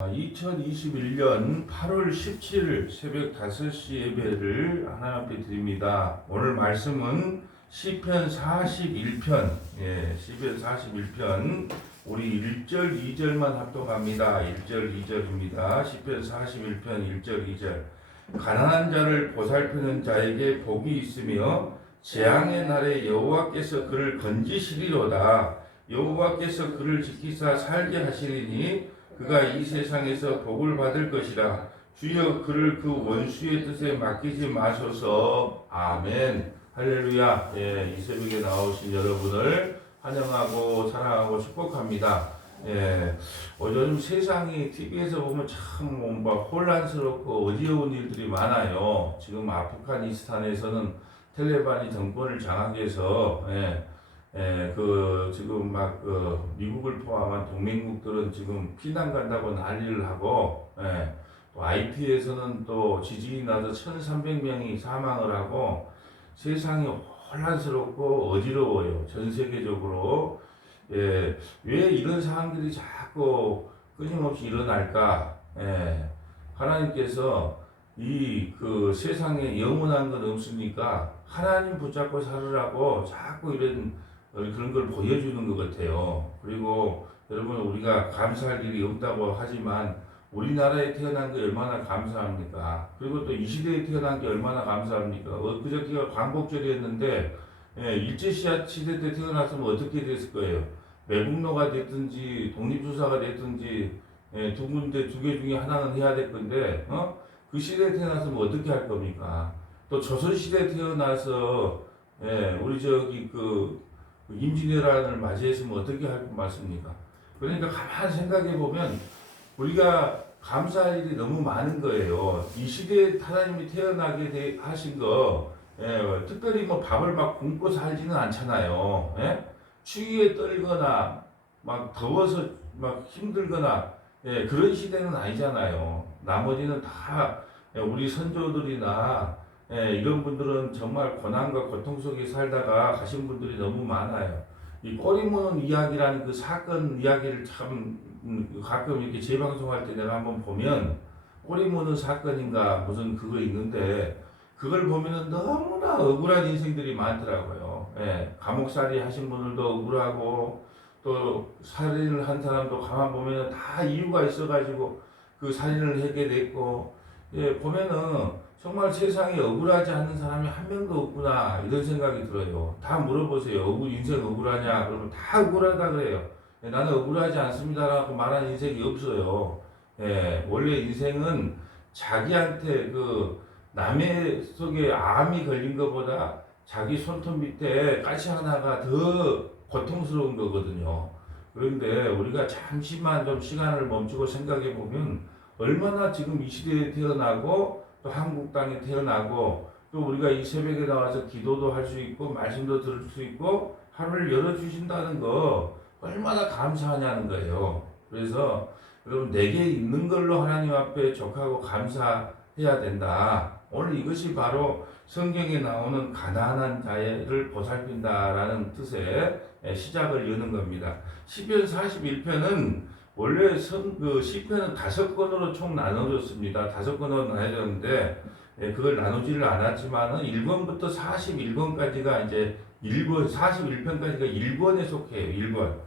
2021년 8월 17일 새벽 5시 예배를 하나님 앞에 드립니다. 오늘 말씀은 시편 41편, 시편 41편, 우리 1절, 2절만 합독합니다. 1절, 2절입니다. 시편 41편 1절, 2절. 가난한 자를 보살피는 자에게 복이 있으며 재앙의 날에 여호와께서 그를 건지시리로다. 여호와께서 그를 지키사 살게 하시리니 그가 이 세상에서 복을 받을 것이라. 주여 그를 그 원수의 뜻에 맡기지 마소서. 아멘. 할렐루야. 이 새벽에 나오신 여러분을 환영하고 사랑하고 축복합니다. 요즘 세상이 TV에서 보면 참 혼란스럽고 어지러운 일들이 많아요. 지금 아프가니스탄에서는 텔레반이 정권을 장악해서 지금 미국을 포함한 동맹국들은 지금 피난 간다고 난리를 하고, 또 IT에서는 또 지진이 나서 1,300명이 사망을 하고, 세상이 혼란스럽고 어지러워요. 전 세계적으로. 왜 이런 상황들이 자꾸 끊임없이 일어날까? 하나님께서 그 세상에 영원한 건 없으니까 하나님 붙잡고 살으라고 자꾸 그런 걸 보여주는 것 같아요. 그리고 여러분, 우리가 감사할 일이 없다고 하지만 우리나라에 태어난 게 얼마나 감사합니까? 그리고 또 이 시대에 태어난 게 얼마나 감사합니까? 그저께가 광복절이었는데 일제시대 때 태어났으면 어떻게 됐을 거예요? 매국노가 됐든지 독립투사가 됐든지 두 개 중에 하나는 해야 될 건데 그 시대에 태어났으면 어떻게 할 겁니까? 또 조선시대에 태어나서 우리 임진왜란을 맞이했으면 어떻게 할 것 같습니까? 그러니까 가만히 생각해 보면 우리가 감사할 일이 너무 많은 거예요. 이 시대에 하나님이 태어나게 하신 거, 특별히 밥을 막 굶고 살지는 않잖아요. 추위에 떨거나 막 더워서 막 힘들거나 그런 시대는 아니잖아요. 나머지는 다 우리 선조들이나 이런 분들은 정말 고난과 고통 속에 살다가 가신 분들이 너무 많아요. 이 꼬리 무는 이야기라는 그 사건 이야기를 참 가끔 이렇게 재방송할 때 내가 한번 보면 꼬리 무는 사건인가 무슨 그거 있는데 그걸 보면은 너무나 억울한 인생들이 많더라고요. 감옥살이 하신 분들도 억울하고 또 살인을 한 사람도 가만 보면은 다 이유가 있어가지고 그 살인을 하게 됐고 보면은 정말 세상에 억울하지 않는 사람이 한 명도 없구나 이런 생각이 들어요. 다 물어보세요. 인생 억울하냐? 그러면 다 억울하다 그래요. 나는 억울하지 않습니다라고 말하는 인생이 없어요. 원래 인생은 자기한테 남의 속에 암이 걸린 것보다 자기 손톱 밑에 가시 하나가 더 고통스러운 거거든요. 그런데 우리가 잠시만 좀 시간을 멈추고 생각해 보면 얼마나 지금 이 시대에 태어나고 또 한국 땅에 태어나고 또 우리가 이 새벽에 나와서 기도도 할 수 있고 말씀도 들을 수 있고 하루를 열어주신다는 거 얼마나 감사하냐는 거예요. 그래서 여러분, 내게 있는 걸로 하나님 앞에 족하고 감사해야 된다. 오늘 이것이 바로 성경에 나오는 가난한 자를 보살핀다라는 뜻의 시작을 여는 겁니다. 시편 41편은 원래 시편은 5권으로 총 나눠졌습니다. 5권으로 나눠졌는데 그걸 나누지를 않았지만은 1권부터 41권까지가 이제 41편까지가 1권에 속해요. 1권.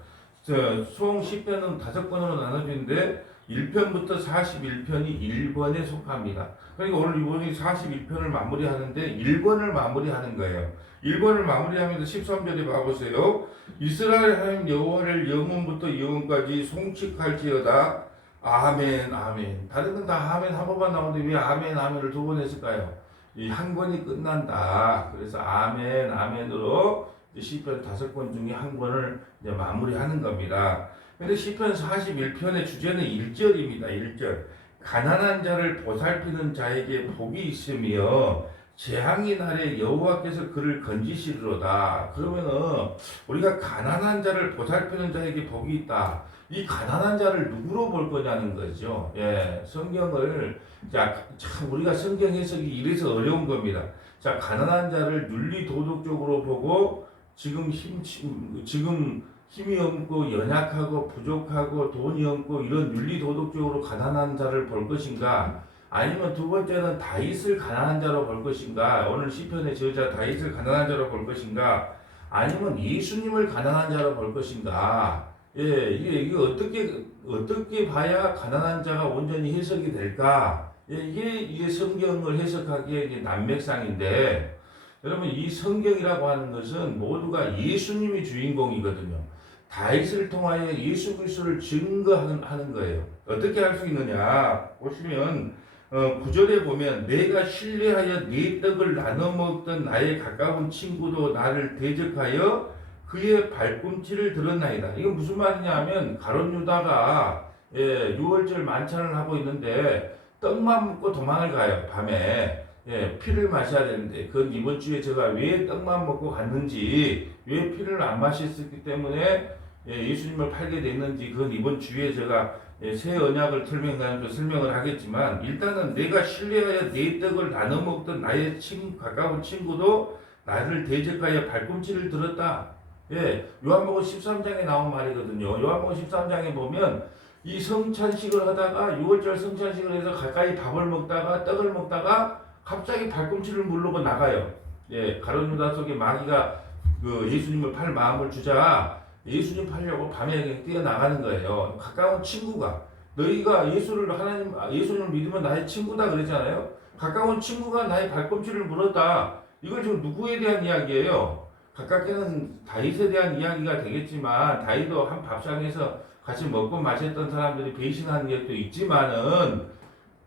총 시편은 5권으로 나눠지는데 1편부터 41편이 1권에 속합니다. 그러니까 오늘 이번에 41편을 마무리하는데 1권을 마무리하는 거예요. 1권을 마무리하면서 13절에 봐보세요. 이스라엘 하나님 여호와를 영원부터 영원까지 송축할지어다. 아멘, 아멘. 다른 건 다 아멘 한 번만 나오는데 왜 아멘, 아멘을 2번 했을까요? 이 한 권이 끝난다. 그래서 아멘, 아멘으로 시편 5권 중에 한 권을 이제 마무리하는 겁니다. 근데 시편 41편의 주제는 1절입니다. 1절. 가난한 자를 보살피는 자에게 복이 있으며 재앙의 날에 여호와께서 그를 건지시리로다. 그러면은 우리가 가난한 자를 보살피는 자에게 복이 있다. 이 가난한 자를 누구로 볼 거냐는 거죠. 성경을 참 우리가 성경 해석이 이래서 어려운 겁니다. 가난한 자를 윤리 도덕적으로 보고 지금 힘이 없고 연약하고 부족하고 돈이 없고 이런 윤리도덕적으로 가난한 자를 볼 것인가? 아니면 두 번째는 다윗을 가난한 자로 볼 것인가? 오늘 시편의 저자 다윗을 가난한 자로 볼 것인가? 아니면 예수님을 가난한 자로 볼 것인가? 예, 이게 어떻게 봐야 가난한 자가 온전히 해석이 될까? 예, 이게 성경을 해석하기에 이게 난맥상인데, 여러분 이 성경이라고 하는 것은 모두가 예수님이 주인공이거든요. 다윗을 통하여 예수 그리스도를 증거하는 거예요. 어떻게 할 수 있느냐? 보시면 9절에 보면 내가 신뢰하여 네 떡을 나눠 먹던 나의 가까운 친구도 나를 대적하여 그의 발꿈치를 들었나이다. 이건 무슨 말이냐 하면 가룟 유다가 유월절 만찬을 하고 있는데 떡만 먹고 도망을 가요. 밤에. 피를 마셔야 되는데 그건 이번 주에 제가 왜 떡만 먹고 갔는지, 왜 피를 안 마셨기 때문에 예수님을 팔게 됐는지, 그건 이번 주에 제가 새 언약을 설명을 하겠지만, 일단은 내가 신뢰하여 네 떡을 나눠 먹던 나의 가까운 친구도 나를 대적하여 발꿈치를 들었다. 요한복음 13장에 나온 말이거든요. 요한복음 13장에 보면 이 성찬식을 하다가 6월절 성찬식을 해서 가까이 밥을 먹다가 떡을 먹다가 갑자기 발꿈치를 누르고 나가요. 가룟 유다 속에 마귀가 예수님을 팔 마음을 주자 예수님 팔려고 밤에 그냥 뛰어나가는 거예요. 가까운 친구가, 너희가 예수님을 믿으면 나의 친구다 그랬잖아요. 가까운 친구가 나의 발꿈치를 물었다. 이걸 지금 누구에 대한 이야기예요? 가깝게는 다윗에 대한 이야기가 되겠지만, 다윗도 한 밥상에서 같이 먹고 마셨던 사람들이 배신한 게 또 있지만은,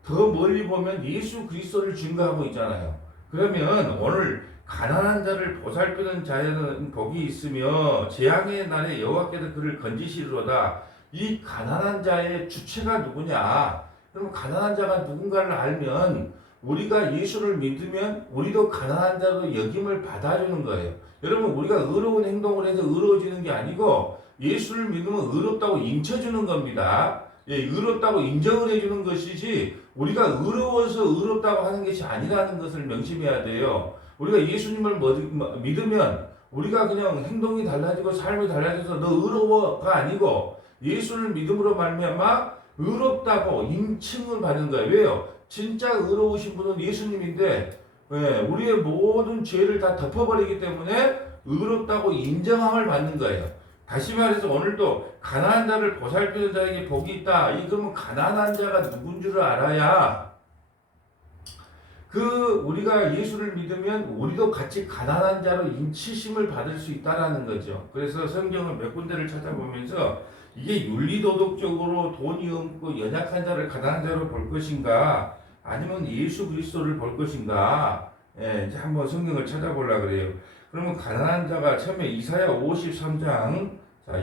더 멀리 보면 예수 그리스도를 증거하고 있잖아요. 그러면 오늘 가난한 자를 보살피는 자에는 복이 있으며 재앙의 날에 여호와께서 그를 건지시리로다. 이 가난한 자의 주체가 누구냐? 그럼 가난한 자가 누군가를 알면 우리가 예수를 믿으면 우리도 가난한 자로 여김을 받아주는 거예요. 여러분, 우리가 의로운 행동을 해서 의로워지는 게 아니고 예수를 믿으면 의롭다고 인쳐주는 겁니다. 의롭다고 인정을 해주는 것이지 우리가 의로워서 의롭다고 하는 것이 아니라는 것을 명심해야 돼요. 우리가 예수님을 믿으면 우리가 그냥 행동이 달라지고 삶이 달라져서 너 의로워가 아니고 예수를 믿음으로 말미암아 의롭다고 인칭을 받는 거예요. 왜요? 진짜 의로우신 분은 예수님인데 우리의 모든 죄를 다 덮어버리기 때문에 의롭다고 인정함을 받는 거예요. 다시 말해서 오늘도 가난한 자를 보살피는 자에게 복이 있다. 그러면 가난한 자가 누군 줄을 알아야 우리가 예수를 믿으면 우리도 같이 가난한 자로 인치심을 받을 수 있다라는 거죠. 그래서 성경을 몇 군데를 찾아보면서 이게 윤리도덕적으로 돈이 없고 연약한 자를 가난한 자로 볼 것인가, 아니면 예수 그리스도를 볼 것인가, 이제 한번 성경을 찾아보려고 그래요. 그러면 가난한 자가 처음에 이사야 53장,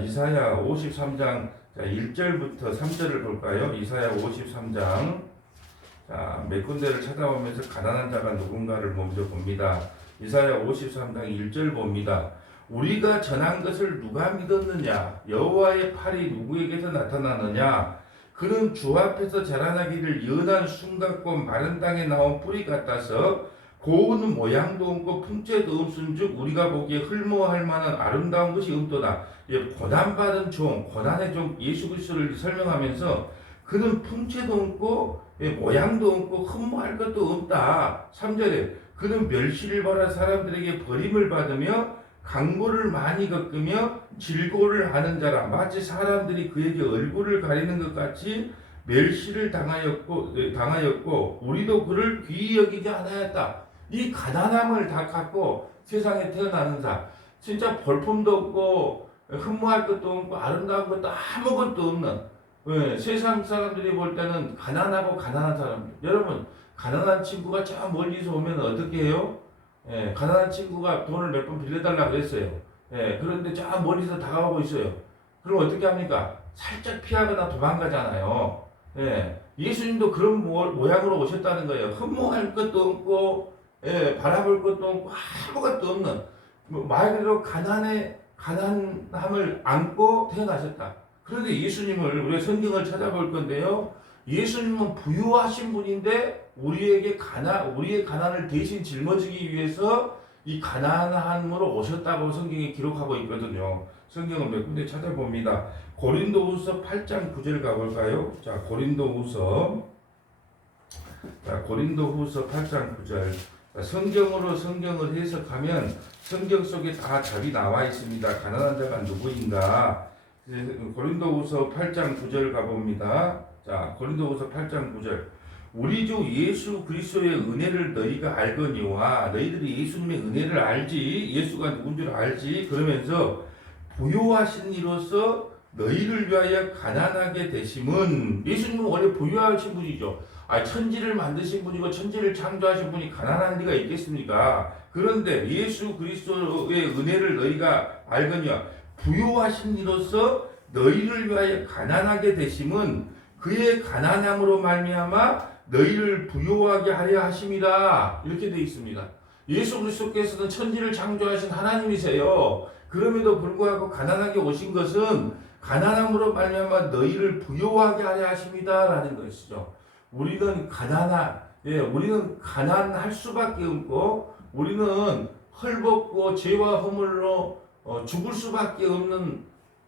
이사야 53장 1절부터 3절을 볼까요? 이사야 53장. 몇 군데를 찾아보면서 가난한 자가 누군가를 먼저 봅니다. 이사야 53장 1절 봅니다. 우리가 전한 것을 누가 믿었느냐? 여호와의 팔이 누구에게서 나타나느냐? 그는 주 앞에서 자라나기를 연한 순 같고 마른 땅에 나온 뿌리 같아서 고운 모양도 없고 풍채도 없은즉 우리가 보기에 흠모할 만한 아름다운 것이 없도다. 고난받은 종, 고난의 종 예수 그리스도를 설명하면서 그는 풍채도 없고 모양도 없고 흠모할 것도 없다. 3절에 그는 멸시를 받아 사람들에게 버림을 받으며 강보를 많이 겪으며 질고를 하는 자라. 마치 사람들이 그에게 얼굴을 가리는 것 같이 멸시를 당하였고 우리도 그를 귀히 여기지 않았다. 이 가난함을 다 갖고 세상에 태어나는 자, 진짜 볼품도 없고 흠모할 것도 없고 아름다운 것도 아무것도 없는, 세상 사람들이 볼 때는 가난하고 가난한 사람들. 여러분, 가난한 친구가 저 멀리서 오면 어떻게 해요? 가난한 친구가 돈을 몇 번 빌려달라고 그랬어요. 그런데 저 멀리서 다가오고 있어요. 그럼 어떻게 합니까? 살짝 피하거나 도망가잖아요. 예수님도 그런 모양으로 오셨다는 거예요. 흠모할 것도 없고, 바라볼 것도 없고, 아무것도 없는, 말 그대로 가난함을 안고 태어나셨다. 그런데 예수님을, 우리가 성경을 찾아볼 건데요. 예수님은 부유하신 분인데 우리의 가난을 대신 짊어지기 위해서 이 가난함으로 오셨다고 성경에 기록하고 있거든요. 성경을 몇 군데 찾아봅니다. 고린도후서 8장 9절 가볼까요? 자, 고린도후서 8장 9절. 성경으로 성경을 해석하면 성경 속에 다 답이 나와 있습니다. 가난한 자가 누구인가? 고린도후서 8장 9절 가봅니다. 자, 고린도후서 8장 9절. 우리 주 예수 그리스도의 은혜를 너희가 알거니와, 너희들이 예수님의 은혜를 알지, 예수가 누군 줄 알지, 그러면서 부요하신 이로서 너희를 위하여 가난하게 되심은, 예수님은 원래 부요하신 분이죠. 천지를 만드신 분이고 천지를 창조하신 분이 가난한 리가 있겠습니까? 그런데 예수 그리스도의 은혜를 너희가 알거니와 부요하신 이로서 너희를 위하여 가난하게 되심은 그의 가난함으로 말미암아 너희를 부요하게 하려 하심이라. 이렇게 되어 있습니다. 예수 그리스도께서는 천지를 창조하신 하나님이세요. 그럼에도 불구하고 가난하게 오신 것은 가난함으로 말미암아 너희를 부요하게 하려 하심이다라는 것이죠. 우리는 우리는 가난할 수밖에 없고, 우리는 헐벗고 죄와 허물로 죽을 수밖에 없는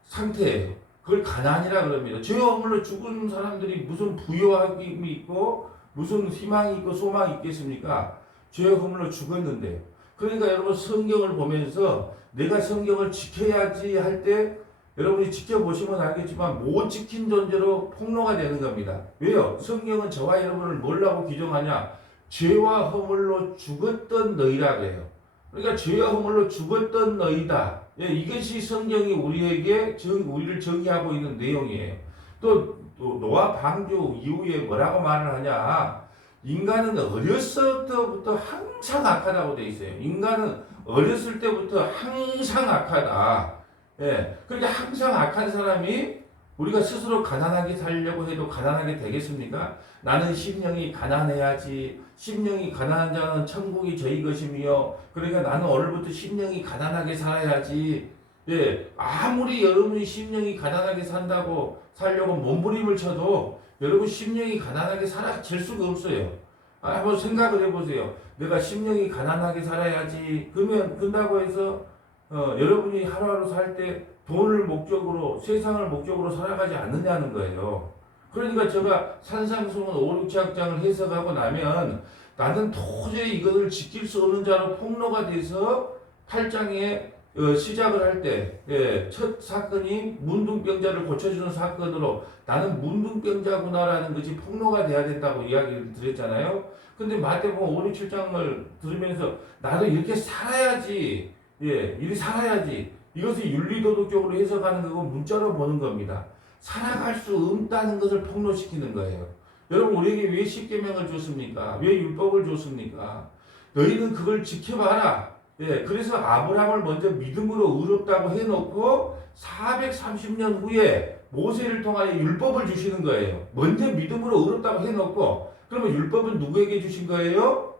상태예요. 그걸 가난이라 그럽니다. 죄와 허물로 죽은 사람들이 무슨 부요함이 있고 무슨 희망이 있고 소망이 있겠습니까? 죄와 허물로 죽었는데요. 그러니까 여러분, 성경을 보면서 내가 성경을 지켜야지 할 때 여러분이 지켜보시면 알겠지만 못 지킨 존재로 폭로가 되는 겁니다. 왜요? 성경은 저와 여러분을 뭐라고 규정하냐? 죄와 허물로 죽었던 너희라 그래요. 그러니까 죄와 허물로 죽었던 너희다. 이것이 성경이 우리에게 우리를 정의하고 있는 내용이에요. 또 노아 방주 이후에 뭐라고 말을 하냐? 인간은 어렸을 때부터 항상 악하다고 되어 있어요. 인간은 어렸을 때부터 항상 악하다. 그러니까 항상 악한 사람이 우리가 스스로 가난하게 살려고 해도 가난하게 되겠습니까? 나는 심령이 가난해야지. 심령이 가난한 자는 천국이 저희 것이며, 그러니까 나는 오늘부터 심령이 가난하게 살아야지. 아무리 여러분이 심령이 가난하게 살려고 몸부림을 쳐도 여러분 심령이 가난하게 살아질 수가 없어요. 한번 생각을 해보세요. 내가 심령이 가난하게 살아야지. 그런다고 해서 여러분이 하루하루 살 때 돈을 목적으로, 세상을 목적으로 살아가지 않느냐는 거예요. 그러니까 제가 산상수훈 5, 6장을 해석하고 나면 나는 도저히 이것을 지킬 수 없는 자로 폭로가 돼서 8장에 시작을 할 때 첫 사건이 문둥병자를 고쳐주는 사건으로 나는 문둥병자구나라는 것이 폭로가 돼야 된다고 이야기를 드렸잖아요. 근데 마태복음 5, 6, 7장을 들으면서 나도 이렇게 살아야지, 이리 살아야지, 이것을 윤리도덕적으로 해석하는 거고 문자로 보는 겁니다. 살아갈 수 없다는 것을 폭로시키는 거예요. 여러분, 우리에게 왜 십계명을 줬습니까? 왜 율법을 줬습니까? 너희는 그걸 지켜봐라. 그래서 아브라함을 먼저 믿음으로 의롭다고 해놓고 430년 후에 모세를 통하여 율법을 주시는 거예요. 먼저 믿음으로 의롭다고 해놓고, 그러면 율법은 누구에게 주신 거예요?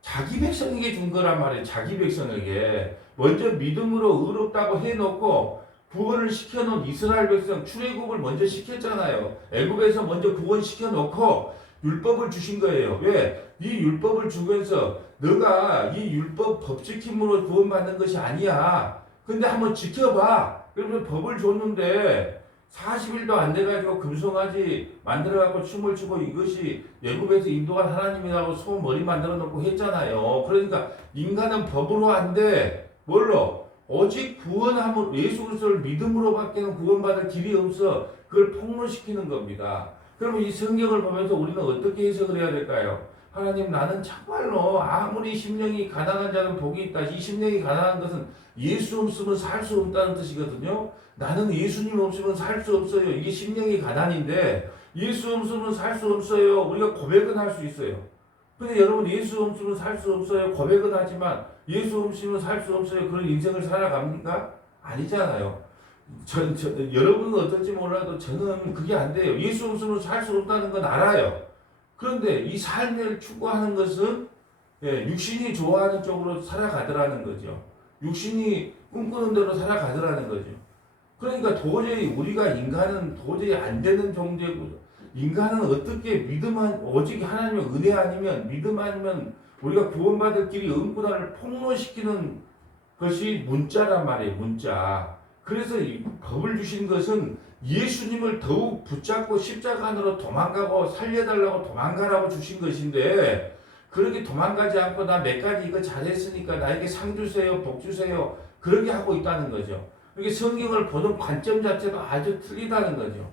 자기 백성에게 준 거란 말이에요. 자기 백성에게. 먼저 믿음으로 의롭다고 해놓고 구원을 시켜놓은 이스라엘 백성 출애굽을 먼저 시켰잖아요. 애굽에서 먼저 구원시켜놓고 율법을 주신 거예요. 왜? 이 율법을 주면서 너가 이 율법 법지킴으로 구원받는 것이 아니야. 근데 한번 지켜봐. 그러면 법을 줬는데 40일도 안 돼가지고 금송아지 만들어갖고 춤을 추고 이것이 애굽에서 인도한 하나님이라고 소 머리 만들어 놓고 했잖아요. 그러니까 인간은 법으로 안 돼. 뭘로? 오직 구원함으로, 예수 그리스도를 믿음으로밖에는 구원받을 길이 없어. 그걸 폭로시키는 겁니다. 그러면 이 성경을 보면서 우리는 어떻게 해석을 해야 될까요? 하나님, 나는 정말로 아무리 심령이 가난한 자는 복이 있다. 이 심령이 가난한 것은 예수 없으면 살 수 없다는 뜻이거든요. 나는 예수님 없으면 살 수 없어요. 이게 심령이 가난인데 예수 없으면 살 수 없어요. 우리가 고백은 할 수 있어요. 근데 여러분, 예수 없으면 살 수 없어요. 고백은 하지만 예수 없으면 살 수 없어요. 그런 인생을 살아갑니까? 아니잖아요. 여러분은 어떨지 몰라도 저는 그게 안 돼요. 예수 없으면 살 수 없다는 건 알아요. 그런데 이 삶을 추구하는 것은 육신이 좋아하는 쪽으로 살아가더라는 거죠. 육신이 꿈꾸는 대로 살아가더라는 거죠. 그러니까 도저히 인간은 도저히 안 되는 존재고, 인간은 어떻게 오직 하나님의 은혜 아니면, 믿음 아니면 우리가 구원받을 길이 없구나를 폭로시키는 것이 문자란 말이에요. 문자. 그래서 이 법을 주신 것은 예수님을 더욱 붙잡고 십자가 안으로 도망가고 살려달라고 도망가라고 주신 것인데, 그렇게 도망가지 않고 나 몇 가지 이거 잘했으니까 나에게 상 주세요, 복 주세요, 그렇게 하고 있다는 거죠. 이게 성경을 보는 관점 자체도 아주 틀리다는 거죠.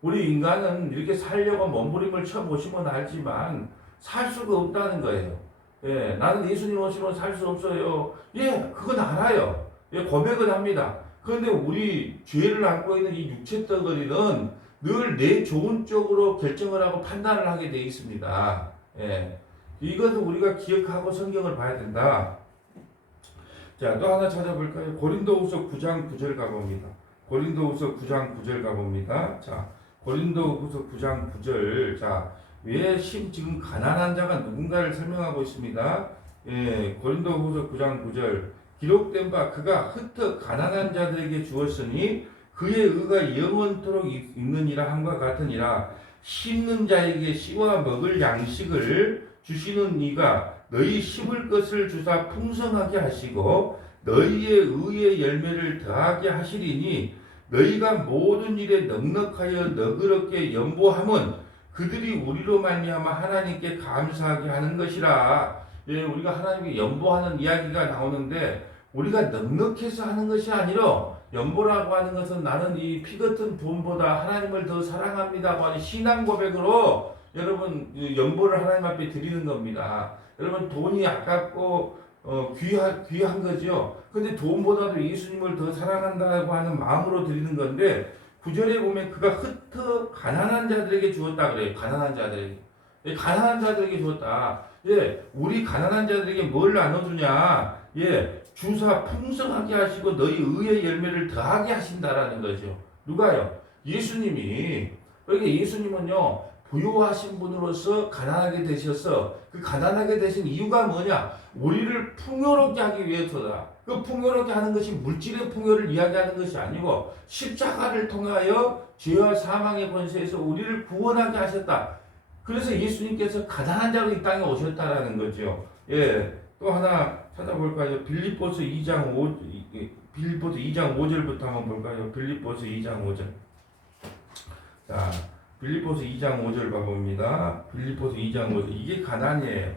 우리 인간은 이렇게 살려고 몸부림을 쳐보시면 알지만 살 수가 없다는 거예요. 예, 나는 예수님 없이는 살 수 없어요. 예, 그건 알아요. 예, 고백은 합니다. 그런데 우리 죄를 안고 있는 이 육체 덩어리는 늘 내 좋은 쪽으로 결정을 하고 판단을 하게 돼 있습니다. 예, 이것을 우리가 기억하고 성경을 봐야 된다. 자, 또 하나 찾아볼까요? 고린도후서 9장 9절 가봅니다. 고린도후서 9장 9절 가봅니다. 자, 고린도후서 9장 9절. 자, 왜 지금 가난한 자가 누군가를 설명하고 있습니다. 예, 고린도후서 9장 9절. 기록된 바 그가 흩어 가난한 자들에게 주었으니 그의 의가 영원토록 있느니라 함과 같으니라. 심는 자에게 씨와 먹을 양식을 주시는 이가 너희 심을 것을 주사 풍성하게 하시고 너희의 의의 열매를 더하게 하시리니 너희가 모든 일에 넉넉하여 너그럽게 연보함은 그들이 우리로 말미암아 하나님께 감사하게 하는 것이라. 예, 우리가 하나님께 연보하는 이야기가 나오는데 우리가 넉넉해서 하는 것이 아니라, 연보라고 하는 것은 나는 이 피 같은 돈보다 하나님을 더 사랑합니다고 하는 신앙 고백으로 여러분 연보를 하나님 앞에 드리는 겁니다. 여러분 돈이 아깝고 귀한 거죠. 근데 돈보다도 예수님을 더 사랑한다고 하는 마음으로 드리는 건데, 9절에 보면 그가 흩어 가난한 자들에게 주었다 그래요. 가난한 자들에게. 예, 가난한 자들에게 주었다. 예, 우리 가난한 자들에게 뭘 나눠주냐? 예, 주사 풍성하게 하시고 너희 의의 열매를 더하게 하신다라는 거죠. 누가요? 예수님이. 그러니까 예수님은요, 부유하신 분으로서 가난하게 되셔서 그 가난하게 되신 이유가 뭐냐? 우리를 풍요롭게 하기 위해서다. 그 풍요롭게 하는 것이 물질의 풍요를 이야기하는 것이 아니고 십자가를 통하여 죄와 사망의 권세에서 우리를 구원하게 하셨다. 그래서 예수님께서 가난한 자로 이 땅에 오셨다라는 거죠. 예, 또 하나 찾아볼까요? 빌립보서 2장 5절부터 한번 볼까요? 빌립보서 2장 5절. 자, 빌립보서 2장 5절 봐봅니다. 빌립보서 2장 5절. 이게 가난이에요.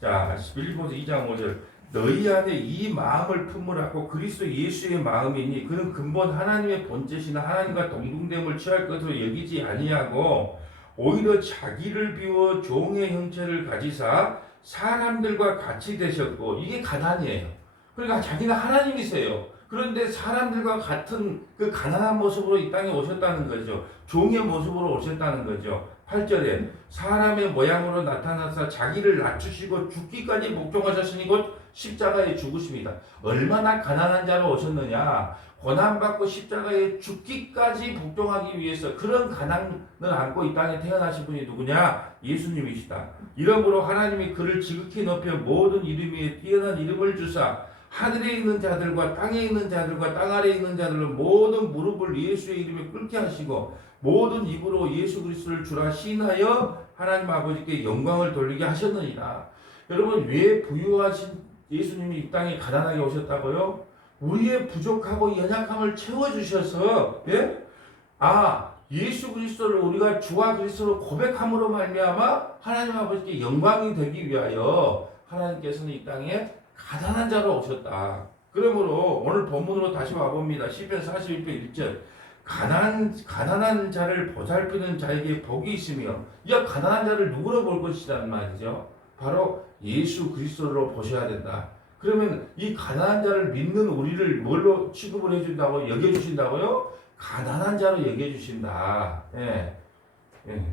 자, 빌립보서 2장 5절. 너희 안에 이 마음을 품으라고 그리스도 예수의 마음이니 그는 근본 하나님의 본체시나 하나님과 동등됨을 취할 것으로 여기지 아니하고 오히려 자기를 비워 종의 형체를 가지사 사람들과 같이 되셨고, 이게 가난이에요. 그러니까 자기가 하나님이세요. 그런데 사람들과 같은 그 가난한 모습으로 이 땅에 오셨다는 거죠. 종의 모습으로 오셨다는 거죠. 8절에 사람의 모양으로 나타나서 자기를 낮추시고 죽기까지 복종하셨으니 곧 십자가에 죽으십니다. 얼마나 가난한 자로 오셨느냐? 고난받고 십자가에 죽기까지 복종하기 위해서 그런 가난을 안고 이 땅에 태어나신 분이 누구냐? 예수님이시다. 이러므로 하나님이 그를 지극히 높여 모든 이름 위에 뛰어난 이름을 주사 하늘에 있는 자들과 땅에 있는 자들과 땅 아래에 있는 자들로 모든 무릎을 예수의 이름에 꿇게 하시고 모든 입으로 예수 그리스도를 주라 시인하여 하나님 아버지께 영광을 돌리게 하셨느니라. 여러분, 왜 부유하신 예수님이 이 땅에 가난하게 오셨다고요? 우리의 부족하고 연약함을 채워주셔서, 예? 예수 그리스도를 우리가 주와 그리스도로 고백함으로 말미암아 하나님 아버지께 영광이 되기 위하여 하나님께서는 이 땅에 가난한 자로 오셨다. 그러므로 오늘 본문으로 다시 와봅니다. 시편 41편 1절. 가난한 자를 보살피는 자에게 복이 있으며, 이 가난한 자를 누구로 볼 것이라는 말이죠. 바로 예수 그리스도로 보셔야 된다. 그러면 이 가난한 자를 믿는 우리를 뭘로 취급을 해준다고 여겨주신다고요? 가난한 자로 여겨주신다. 예. 예.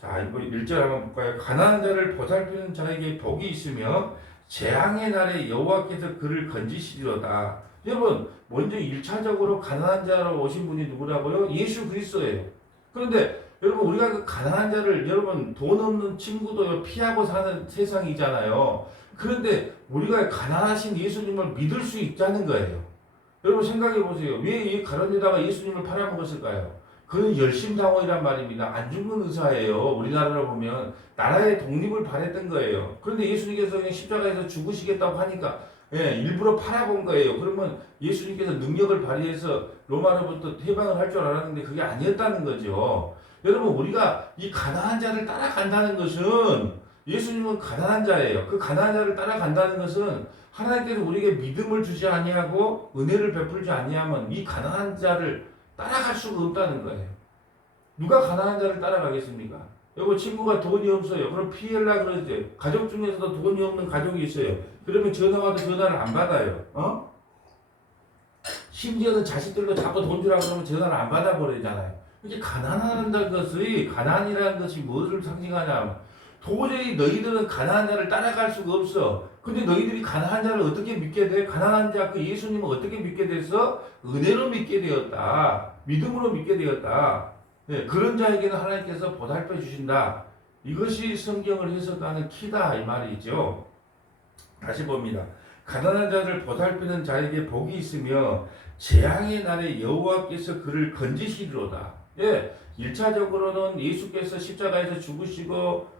자, 이거 1절 한번 볼까요? 가난한 자를 보살피는 자에게 복이 있으며 재앙의 날에 여호와께서 그를 건지시리로다. 여러분, 먼저 1차적으로 가난한 자로 오신 분이 누구라고요? 예수 그리스도예요. 그런데 여러분, 우리가 그 가난한 자를, 여러분, 돈 없는 친구도 피하고 사는 세상이잖아요. 그런데 우리가 가난하신 예수님을 믿을 수 있다는 거예요. 여러분 생각해 보세요. 왜 이 가론 유다가 예수님을 팔아먹었을까요? 그는 열심당원이란 말입니다. 안 죽는 의사예요. 우리나라로 보면 나라의 독립을 바랬던 거예요. 그런데 예수님께서 그냥 십자가에서 죽으시겠다고 하니까 예, 일부러 팔아본 거예요. 그러면 예수님께서 능력을 발휘해서 로마로부터 해방을 할 줄 알았는데 그게 아니었다는 거죠. 여러분, 우리가 이 가난한 자를 따라간다는 것은, 예수님은 가난한 자예요. 그 가난한 자를 따라간다는 것은 하나님께서 우리에게 믿음을 주지 아니하고 은혜를 베풀지 아니하면 이 가난한 자를 따라갈 수가 없다는 거예요. 누가 가난한 자를 따라가겠습니까? 여보, 친구가 돈이 없어요. 그럼 피해라 그러지. 가족 중에서도 돈이 없는 가족이 있어요. 그러면 전화 와도 전화를 안 받아요. 심지어는 자식들도 자꾸 돈 주라고 그러면 전화를 안 받아버리잖아요. 이게 가난하다는 것이, 가난이라는 것이 무엇을 상징하냐. 도저히 너희들은 가난한 자를 따라갈 수가 없어. 근데 너희들이 가난한 자를 어떻게 믿게 돼? 가난한 자, 그 예수님을 어떻게 믿게 됐어? 은혜로 믿게 되었다. 믿음으로 믿게 되었다. 네, 그런 자에게는 하나님께서 보살펴 주신다. 이것이 성경을 해석하는 키다, 이 말이죠. 다시 봅니다. 가난한 자를 보살피는 자에게 복이 있으며 재앙의 날에 여호와께서 그를 건지시리로다. 예, 1차적으로는 예수께서 십자가에서 죽으시고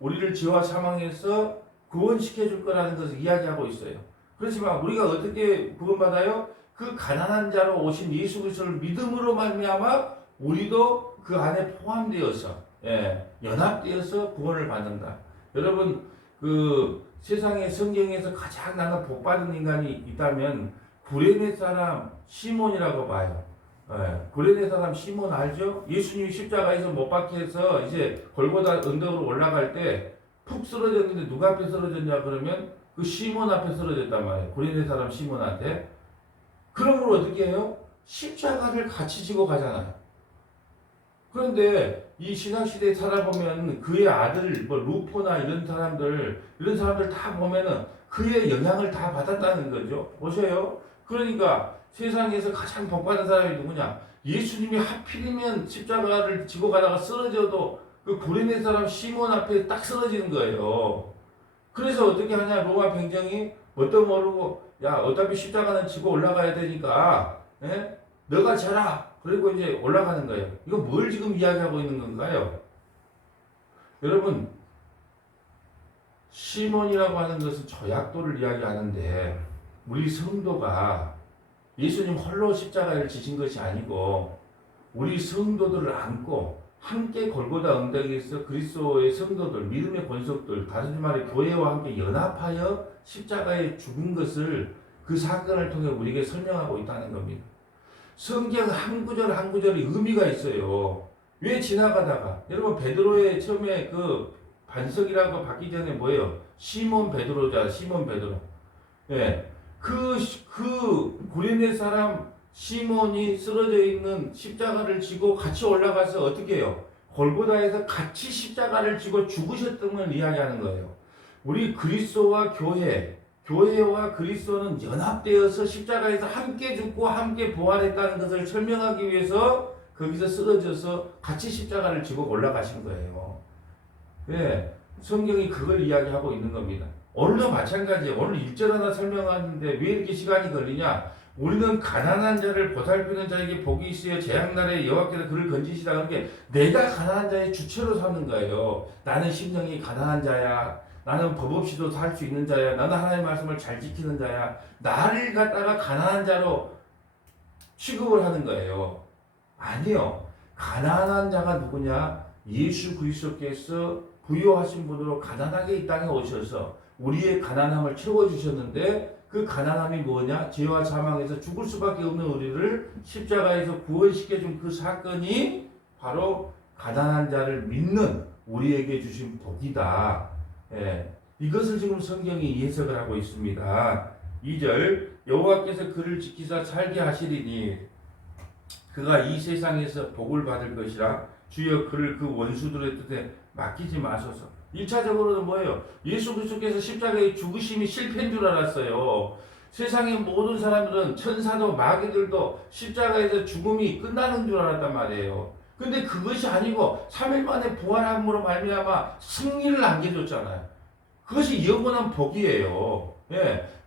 우리를 죄와 사망에서 구원시켜 줄 거라는 것을 이야기하고 있어요. 그렇지만 우리가 어떻게 구원받아요? 그 가난한 자로 오신 예수 그리스도를 믿음으로 말미암아 우리도 그 안에 포함되어서, 연합되어서 구원을 받는다. 여러분, 그 세상에 성경에서 가장 나는 복받은 인간이 있다면 구레네 사람 시몬이라고 봐요. 구레네 사람 시몬 알죠? 예수님이 십자가에서 못 박혀서 이제 골고다 언덕으로 올라갈 때 푹 쓰러졌는데 누가 앞에 쓰러졌냐 그러면 그 시몬 앞에 쓰러졌단 말이에요. 구레네 사람 시몬한테. 그러므로 어떻게 해요? 십자가를 같이 지고 가잖아요. 그런데 이 신학시대에 살아보면 그의 아들, 뭐 루포나 이런 사람들 다 보면은 그의 영향을 다 받았다는 거죠. 보세요. 그러니까 세상에서 가장 복받은 사람이 누구냐? 예수님이 하필이면 십자가를 지고 가다가 쓰러져도 그 구레네 사람 시몬 앞에 딱 쓰러지는 거예요. 그래서 어떻게 하냐? 로마 병정이 뭣도 모르고, 야, 어차피 십자가는 지고 올라가야 되니까, 너가 져라. 그리고 이제 올라가는 거예요. 이거 뭘 지금 이야기하고 있는 건가요? 여러분, 시몬이라고 하는 것은 저약도를 이야기하는데 우리 성도가 예수님 홀로 십자가를 지신 것이 아니고 우리 성도들을 안고 함께 골고다 언덕에서 그리스도의 성도들, 믿음의 권속들, 다른 말에 교회와 함께 연합하여 십자가에 죽은 것을, 그 사건을 통해 우리에게 설명하고 있다는 겁니다. 성경 한 구절 한 구절이 의미가 있어요. 왜 지나가다가, 여러분 베드로의 처음에 그 반석이라고 받기 전에 뭐예요? 시몬 베드로자, 시몬 베드로. 그 구레네 사람 시몬이 쓰러져 있는 십자가를 지고 같이 올라가서 어떻게 해요? 골고다에서 같이 십자가를 지고 죽으셨던 걸 이야기하는 거예요. 우리 그리스도와 교회와 그리스도는 연합되어서 십자가에서 함께 죽고 함께 부활했다는 것을 설명하기 위해서 거기서 쓰러져서 같이 십자가를 지고 올라가신 거예요. 성경이 그걸 이야기하고 있는 겁니다. 오늘도 마찬가지예요. 오늘 1절 하나 설명하는데 왜 이렇게 시간이 걸리냐? 우리는 가난한 자를 보살피는 자에게 복이 있어요. 재앙날에 여호와께서 그를 건지시다 하는 게 내가 가난한 자의 주체로 사는 거예요. 나는 심령이 가난한 자야. 나는 법 없이도 살 수 있는 자야. 나는 하나님의 말씀을 잘 지키는 자야. 나를 갖다가 가난한 자로 취급을 하는 거예요. 아니요. 가난한 자가 누구냐? 예수 그리스도께서 부요하신 분으로 가난하게 이 땅에 오셔서 우리의 가난함을 채워주셨는데 그 가난함이 뭐냐? 죄와 사망에서 죽을 수밖에 없는 우리를 십자가에서 구원시켜준 그 사건이 바로 가난한 자를 믿는 우리에게 주신 복이다. 이것을 지금 성경이 해석을 하고 있습니다. 2절 여호와께서 그를 지키사 살게 하시리니 그가 이 세상에서 복을 받을 것이라 주여 그를 그 원수들의 뜻에 맡기지 마소서. 1차적으로는 뭐예요? 예수 그리스도께서 십자가에 죽으심이 실패인 줄 알았어요. 세상의 모든 사람들은 천사도 마귀들도 십자가에서 죽음이 끝나는 줄 알았단 말이에요. 근데 그것이 아니고 3일 만에 부활함으로 말미암아 승리를 안겨줬잖아요. 그것이 영원한 복이에요.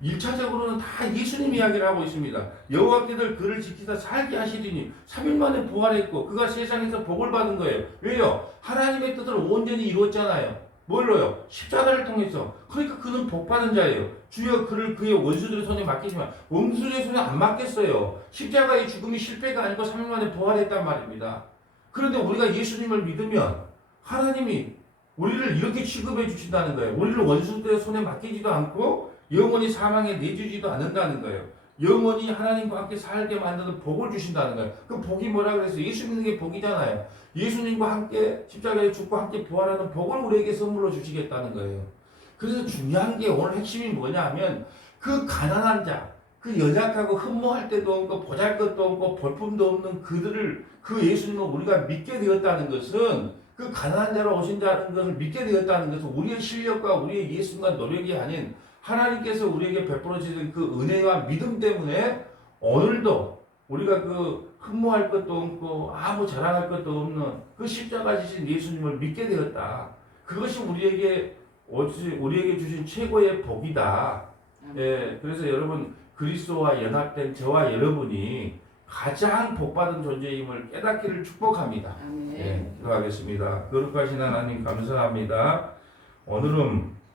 1차적으로는 다 예수님 이야기를 하고 있습니다. 여호와께서 그를 지키사 살게 하시리니 3일 만에 부활했고 그가 세상에서 복을 받은 거예요. 왜요? 하나님의 뜻을 온전히 이루었잖아요. 뭘로요? 십자가를 통해서. 그러니까 그는 복받은 자예요. 주여 그를 그의 원수들의 손에 맡기지만 원수들의 손에 안 맡겼어요. 십자가의 죽음이 실패가 아니고 3일 만에 부활했단 말입니다. 그런데 우리가 예수님을 믿으면 하나님이 우리를 이렇게 취급해 주신다는 거예요. 우리를 원수들의 손에 맡기지도 않고 영원히 사망에 내주지도 않는다는 거예요. 영원히 하나님과 함께 살게 만드는 복을 주신다는 거예요. 그 복이 뭐라 그랬어요? 예수 믿는 게 복이잖아요. 예수님과 함께 십자가에 죽고 함께 부활하는 복을 우리에게 선물로 주시겠다는 거예요. 그래서 중요한 게 오늘 핵심이 뭐냐면 그 가난한 자, 그 연약하고 흠모할 때도 없고 보잘것도 없고 볼품도 없는 그들을 그 예수님을 우리가 믿게 되었다는 것은 그 가난한 자로 오신 자는 것을 믿게 되었다는 것은 우리의 실력과 우리의 예술과 노력이 아닌 하나님께서 우리에게 베풀어 주신 그 은혜와 믿음 때문에 오늘도 우리가 그 흠모할 것도 없고 아무 자랑할 것도 없는 그 십자가 지신 예수님을 믿게 되었다. 그것이 우리에게 주신 최고의 복이다. 예, 그래서 여러분 그리스도와 연합된 저와 여러분이 가장 복받은 존재임을 깨닫기를 축복합니다. 예, 기도하겠습니다. 거룩하신 하나님 감사합니다. 오늘은